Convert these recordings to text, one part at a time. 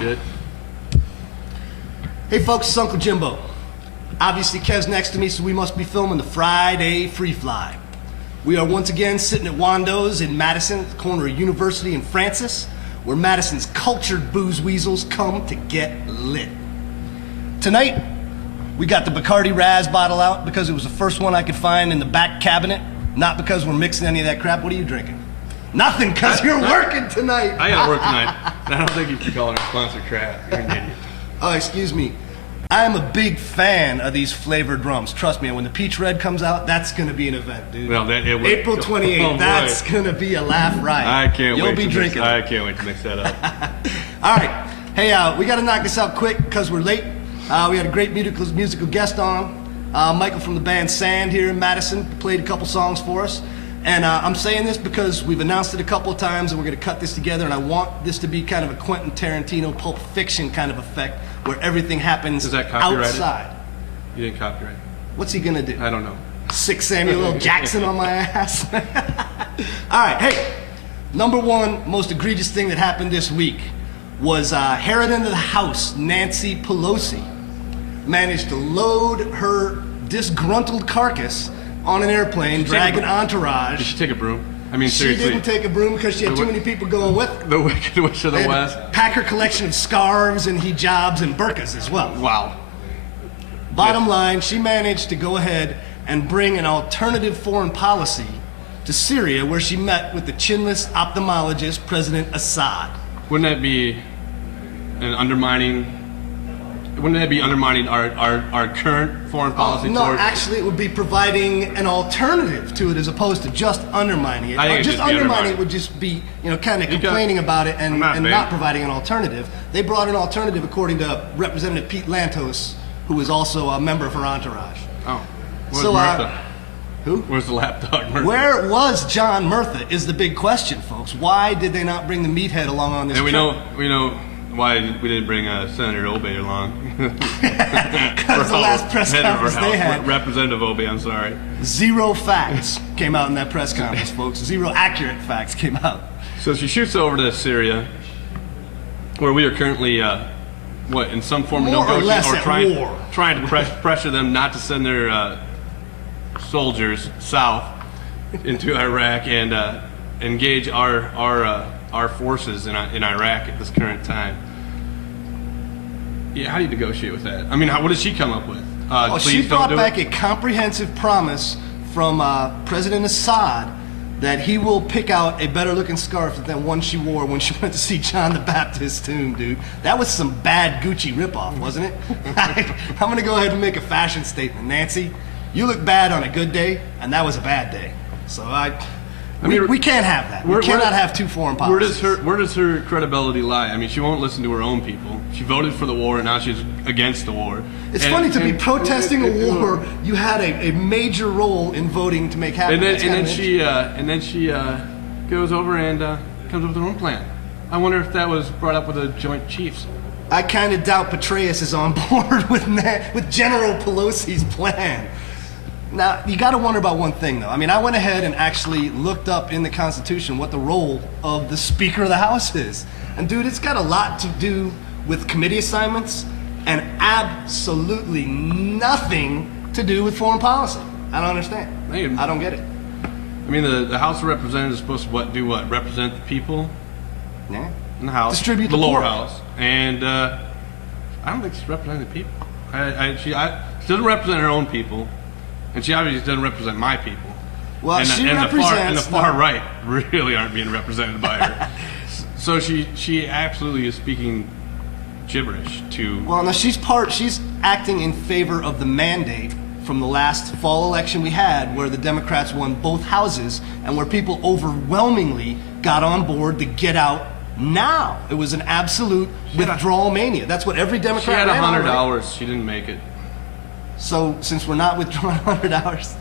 Good. Hey folks, it's Uncle Jimbo. Obviously Kev's next to me, so we must be filming the Friday Freefly. We are once again sitting at Wando's in Madison, at the corner of University and Francis, where Madison's cultured booze weasels come to get lit. Tonight, we got the Bacardi Raz bottle out because it was the first one I could find in the back cabinet, not because we're mixing any of that crap. What are you drinking? Nothing, because you're working tonight. I gotta work tonight. I don't think you should call it our sponsor crap. You're an idiot. Oh, excuse me. I'm a big fan of these flavored rums. Trust me, when the peach red comes out, that's going to be an event, dude. Well, April 28th, oh, that's going to be a laugh ride. I can't You'll wait be to drinking. I can't wait to mix that up. All right. Hey, we got to knock this out quick because we're late. We had a great musical guest on. Michael from the band Sand here in Madison played a couple songs for us. And I'm saying this because we've announced it a couple of times and we're going to cut this together, and I want this to be kind of a Quentin Tarantino Pulp Fiction kind of effect where everything happens Is that copyrighted? outside. You didn't copyright. What's he going to do? I don't know. Sick Samuel L. Jackson on my ass. All right, hey, number one most egregious thing that happened this week was Harridan of the House, Nancy Pelosi, managed to load her disgruntled carcass on an airplane, drag an entourage. Did she take a broom? I mean, She seriously. didn't take a broom because she had too many people going with. The Wicked Witch of the They had West. to pack her collection of scarves and hijabs and burqas as well. Wow. Bottom line, she managed to go ahead and bring an alternative foreign policy to Syria, where she met with the chinless ophthalmologist, President Assad. Wouldn't that be an undermining? Wouldn't that be undermining our current foreign policy? No, towards, actually, it would be providing an alternative to it as opposed to just undermining it. I think it'd Just just be undermining undermining. it would just be, kind of You got- complaining about it and I'm not not providing an alternative. They brought an alternative according to Representative Pete Lantos, who is also a member of her entourage. Oh. Where's So, Martha? Who? Where's the lapdog, Martha? Where was John Murtha is the big question, folks. Why did they not bring the meathead along on this And trip? we know why we didn't bring Senator Obey along. Because the last press conference they had, Representative Obey, I'm sorry. zero facts came out in that press conference, folks. Zero accurate facts came out. So she shoots over to Syria, where we are currently, in some form of More or negotiation less or at war. trying to pressure them not to send their soldiers south into Iraq and engage our forces in Iraq at this current time. Yeah, how do you negotiate with that? I mean, what did she come up with? She Please don't brought do back it? a comprehensive promise from President Assad that he will pick out a better looking scarf than one she wore when she went to see John the Baptist's tomb, dude. That was some bad Gucci ripoff, wasn't it? I'm gonna go ahead and make a fashion statement. Nancy, you look bad on a good day, and that was a bad day. So we can't have that. We cannot have two foreign policies. Where does her credibility lie? I mean, she won't listen to her own people. She voted for the war, and now she's against the war. It's funny to be protesting a war you had a major role in voting to make happen. And then she goes over and comes up with her own plan. I wonder if that was brought up with the Joint Chiefs. I kind of doubt Petraeus is on board with General Pelosi's plan. Now, you got to wonder about one thing, though. I mean, I went ahead and actually looked up in the Constitution what the role of the Speaker of the House is. And, dude, it's got a lot to do with committee assignments and absolutely nothing to do with foreign policy. I don't understand. I don't get it. I mean, the House of Representatives is supposed to do what? Represent the people Yeah. in the House. Distribute the the lower poor. House. And I don't think she's representing the people. She doesn't represent her own people. And she obviously doesn't represent my people. Well, and, she and represents the far right really aren't being represented by her. So she absolutely is speaking gibberish to. Well, no, she's acting in favor of the mandate from the last fall election we had, where the Democrats won both houses and where people overwhelmingly got on board to get out now. It was an absolute withdrawal mania. That's what every Democrat She had ran on, right? $100. She didn't make it. So since we're not withdrawing $100,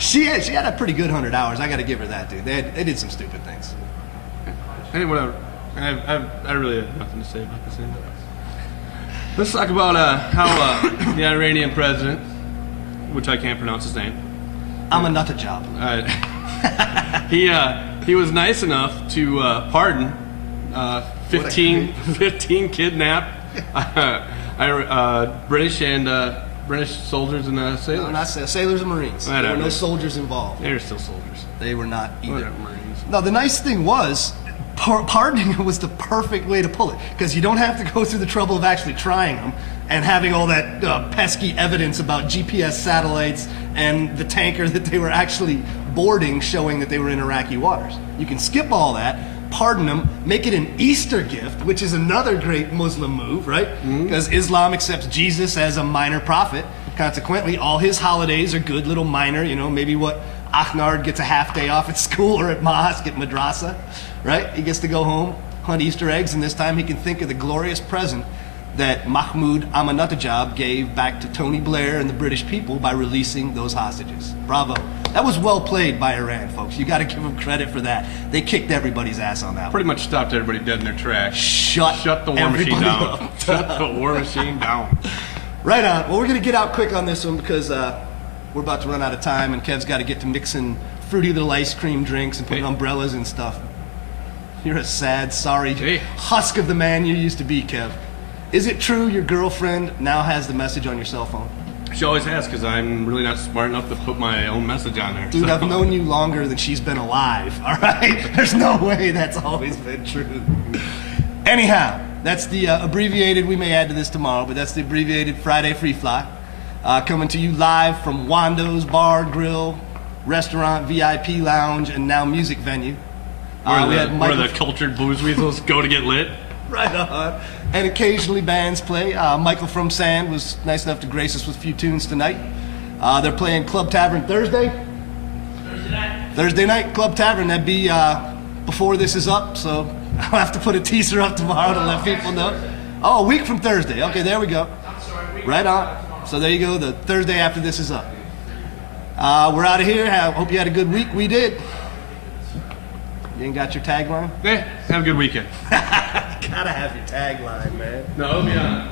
she had a pretty good $100. I got to give her that, dude. They did some stupid things. Hey, whatever. I really have nothing to say about this anymore. Let's talk about how the Iranian president, which I can't pronounce his name. I'm a nut job. He was nice enough to pardon 15 kidnapped. British soldiers and sailors. No, not sailors and Marines. There Whatever. were no soldiers involved. They're still soldiers. They were not either. Whatever, Marines. No, the nice thing was, pardoning was the perfect way to pull it, because you don't have to go through the trouble of actually trying them and having all that pesky evidence about GPS satellites and the tanker that they were actually boarding showing that they were in Iraqi waters. You can skip all that, pardon them, make it an Easter gift, which is another great Muslim move, right? Because Islam accepts Jesus as a minor prophet. Consequently, all his holidays are good little minor, maybe what Achnard gets a half day off at school or at mosque, at madrasa, right? He gets to go home, hunt Easter eggs, and this time he can think of the glorious present that Mahmoud Ahmadinejad gave back to Tony Blair and the British people by releasing those hostages. Bravo. That was well played by Iran, folks. You got to give them credit for that. They kicked everybody's ass on that one. Pretty much stopped everybody dead in their tracks. Shut the war machine everybody down. up. Shut the war machine down. Right on. Well, we're going to get out quick on this one because we're about to run out of time, and Kev's got to get to mixing fruity little ice cream drinks and putting umbrellas and stuff. You're a sad, sorry husk of the man you used to be, Kev. Is it true your girlfriend now has the message on your cell phone? She always has, because I'm really not smart enough to put my own message on there. Dude, I've known you longer than she's been alive, all right? There's no way that's always been true. Anyhow, that's the abbreviated, we may add to this tomorrow, but that's the abbreviated Friday Freefly. Coming to you live from Wando's Bar, Grill, Restaurant, VIP Lounge, and now music venue. Where the cultured blues weasels go to get lit. Right on. And occasionally bands play. Michael from Sand was nice enough to grace us with a few tunes tonight. They're playing Club Tavern Thursday. Thursday night, Club Tavern. That'd be before this is up, so I'll have to put a teaser up tomorrow to let people know. Oh, a week from Thursday. Okay, there we go. Right on. So there you go, the Thursday after this is up. We're out of here. Hope you had a good week. We did. You ain't got your tagline? Have a good weekend. Gotta have your tagline, man. No, it'll be on.